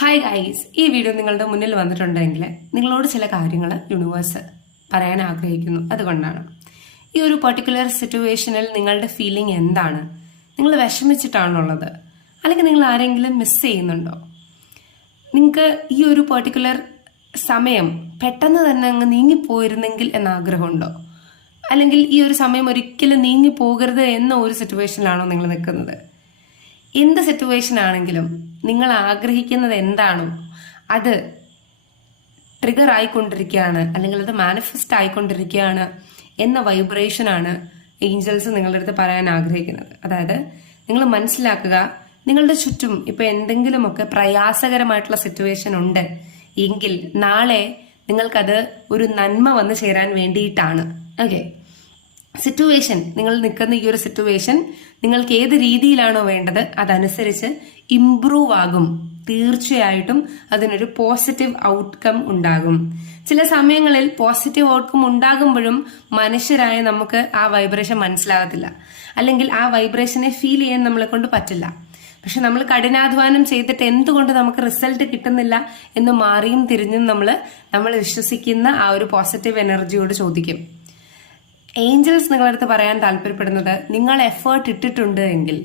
Hi guys, ഈ video നിങ്ങളുടെ മുന്നിൽ വന്നിട്ടുണ്ടെങ്കിൽ നിങ്ങളോട് ചില കാര്യങ്ങൾ യൂണിവേഴ്സ് പറയാൻ ആഗ്രഹിക്കുന്നു. അതുകൊണ്ടാണ് ഈ ഒരു പർട്ടിക്കുലർ സിറ്റുവേഷനിൽ നിങ്ങളുടെ ഫീലിംഗ് എന്താണ്? നിങ്ങൾ വിഷമിച്ചിട്ടാണുള്ളത്, അല്ലെങ്കിൽ നിങ്ങൾ ആരെങ്കിലും മിസ് ചെയ്യുന്നുണ്ടോ? നിങ്ങൾക്ക് ഈ ഒരു പർട്ടിക്കുലർ സമയം പെട്ടെന്ന് തന്നെ അങ്ങ് നീങ്ങിപ്പോയിരുന്നെങ്കിൽ എന്ന ആഗ്രഹമുണ്ടോ? അല്ലെങ്കിൽ ഈ ഒരു സമയം ഒരിക്കലും നീങ്ങിപ്പോകരുത് എന്ന ഒരു സിറ്റുവേഷനിലാണോ നിങ്ങൾ നിൽക്കുന്നത്? എന്ത് സിറ്റുവേഷൻ ആണെങ്കിലും നിങ്ങൾ ആഗ്രഹിക്കുന്നത് എന്താണോ അത് ട്രിഗർ ആയിക്കൊണ്ടിരിക്കുകയാണ്, അല്ലെങ്കിൽ അത് മാനിഫെസ്റ്റ് ആയിക്കൊണ്ടിരിക്കുകയാണ് എന്ന വൈബ്രേഷനാണ് ഏഞ്ചൽസ് നിങ്ങളുടെ അടുത്ത് പറയാൻ ആഗ്രഹിക്കുന്നത്. അതായത് നിങ്ങൾ മനസ്സിലാക്കുക, നിങ്ങളുടെ ചുറ്റും ഇപ്പൊ എന്തെങ്കിലുമൊക്കെ പ്രയാസകരമായിട്ടുള്ള സിറ്റുവേഷൻ ഉണ്ട് എങ്കിൽ നാളെ നിങ്ങൾക്കത് ഒരു നന്മ വന്നു ചേരാൻ വേണ്ടിയിട്ടാണ്. ഓക്കെ, സിറ്റുവേഷൻ, നിങ്ങൾ നിൽക്കുന്ന ഈ ഒരു സിറ്റുവേഷൻ നിങ്ങൾക്ക് ഏത് രീതിയിലാണോ വേണ്ടത് അതനുസരിച്ച് ഇംപ്രൂവ് ആകും. തീർച്ചയായിട്ടും അതിനൊരു പോസിറ്റീവ് ഔട്ട്കം ഉണ്ടാകും. ചില സമയങ്ങളിൽ പോസിറ്റീവ് ഔട്ട്കം ഉണ്ടാകുമ്പോഴും മനുഷ്യരായ നമുക്ക് ആ വൈബ്രേഷൻ മനസ്സിലാകത്തില്ല, അല്ലെങ്കിൽ ആ വൈബ്രേഷനെ ഫീൽ ചെയ്യാൻ നമ്മളെ കൊണ്ട് പറ്റില്ല. പക്ഷെ നമ്മൾ കഠിനാധ്വാനം ചെയ്തിട്ട് എന്തുകൊണ്ട് നമുക്ക് റിസൾട്ട് കിട്ടുന്നില്ല എന്ന് മാറിയും തിരിഞ്ഞും നമ്മൾ വിശ്വസിക്കുന്ന ആ ഒരു പോസിറ്റീവ് എനർജിയോട് ചോദിക്കും. ഏഞ്ചൽസ് നിങ്ങളുടെ അടുത്ത് പറയാൻ താല്പര്യപ്പെടുന്നത്, നിങ്ങൾ എഫേർട്ട് ഇട്ടിട്ടുണ്ട് എങ്കിൽ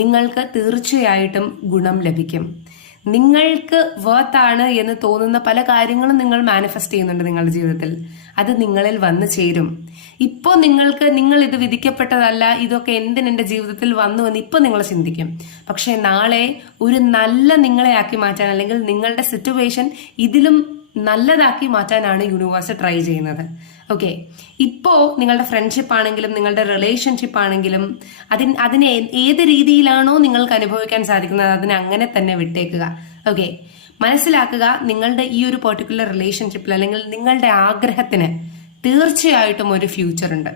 നിങ്ങൾക്ക് തീർച്ചയായിട്ടും ഗുണം ലഭിക്കും. നിങ്ങൾക്ക് വേർത്താണ് എന്ന് തോന്നുന്ന പല കാര്യങ്ങളും നിങ്ങൾ മാനിഫെസ്റ്റ് ചെയ്യുന്നുണ്ട് നിങ്ങളുടെ ജീവിതത്തിൽ. അത് നിങ്ങളിൽ വന്നു ചേരും. ഇപ്പോൾ നിങ്ങൾ ഇത് വിധിക്കപ്പെട്ടതല്ല, ഇതൊക്കെ എന്തിനെന്റെ ജീവിതത്തിൽ വന്നു എന്ന് ഇപ്പൊ നിങ്ങൾ ചിന്തിക്കും. പക്ഷെ നാളെ ഒരു നല്ല നിങ്ങളെ ആക്കി മാറ്റാൻ, അല്ലെങ്കിൽ നിങ്ങളുടെ സിറ്റുവേഷൻ ഇതിലും നല്ലതാക്കി മാറ്റാനാണ് യൂണിവേഴ്സ് ട്രൈ ചെയ്യുന്നത്. ഓക്കെ, ഇപ്പോ നിങ്ങളുടെ ഫ്രണ്ട്ഷിപ്പ് ആണെങ്കിലും നിങ്ങളുടെ റിലേഷൻഷിപ്പ് ആണെങ്കിലും അതിനെ ഏത് രീതിയിലാണോ നിങ്ങൾക്ക് അനുഭവിക്കാൻ സാധിക്കുന്നത് അതിനെ അങ്ങനെ തന്നെ വിട്ടേക്കുക. ഓക്കെ, മനസ്സിലാക്കുക, നിങ്ങളുടെ ഈ ഒരു പെർട്ടിക്കുലർ റിലേഷൻഷിപ്പിൽ അല്ലെങ്കിൽ നിങ്ങളുടെ ആഗ്രഹത്തിന് തീർച്ചയായിട്ടും ഒരു ഫ്യൂച്ചർ ഉണ്ട്.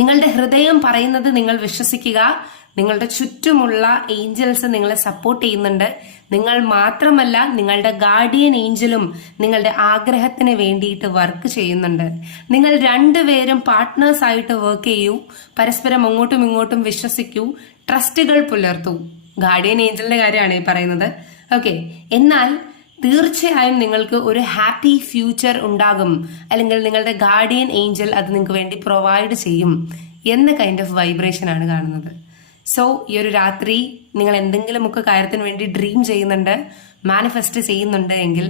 നിങ്ങളുടെ ഹൃദയം പറയുന്നത് നിങ്ങൾ വിശ്വസിക്കുക. നിങ്ങളുടെ ചുറ്റുമുള്ള ഏഞ്ചൽസ് നിങ്ങളെ സപ്പോർട്ട് ചെയ്യുന്നുണ്ട്. നിങ്ങൾ മാത്രമല്ല, നിങ്ങളുടെ ഗാർഡിയൻ ഏഞ്ചലും നിങ്ങളുടെ ആഗ്രഹത്തിന് വേണ്ടിയിട്ട് വർക്ക് ചെയ്യുന്നുണ്ട്. നിങ്ങൾ രണ്ടുപേരും പാർട്ട്നേഴ്സ് ആയിട്ട് വർക്ക് ചെയ്യൂ, പരസ്പരം അങ്ങോട്ടും ഇങ്ങോട്ടും വിശ്വസിക്കൂ, ട്രസ്റ്റുകൾ പുലർത്തൂ. ഗാർഡിയൻ ഏഞ്ചലിന്റെ കാര്യമാണ് ഈ പറയുന്നത്. ഓക്കെ, എന്നാൽ തീർച്ചയായും നിങ്ങൾക്ക് ഒരു ഹാപ്പി ഫ്യൂച്ചർ ഉണ്ടാകും, അല്ലെങ്കിൽ നിങ്ങളുടെ ഗാർഡിയൻ ഏഞ്ചൽ അത് നിങ്ങൾക്ക് വേണ്ടി പ്രൊവൈഡ് ചെയ്യും എന്ന കൈൻഡ് ഓഫ് വൈബ്രേഷൻ ആണ് കാണുന്നത്. സോ ഈ ഒരു രാത്രി നിങ്ങൾ എന്തെങ്കിലുമൊക്കെ കാര്യത്തിന് വേണ്ടി ഡ്രീം ചെയ്യുന്നുണ്ട്, മാനിഫെസ്റ്റ് ചെയ്യുന്നുണ്ട് എങ്കിൽ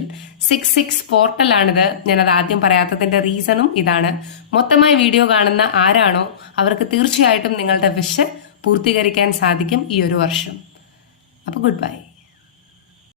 66 പോർട്ടലാണിത്. ഞാനത് ആദ്യം പറയാത്തതിന്റെ റീസണും ഇതാണ്. മൊത്തമായി വീഡിയോ കാണുന്ന ആരാണോ അവർക്ക് തീർച്ചയായിട്ടും നിങ്ങളുടെ വിഷ് പൂർത്തീകരിക്കാൻ സാധിക്കും ഈ ഒരു വർഷം. അപ്പൊ ഗുഡ് ബൈ.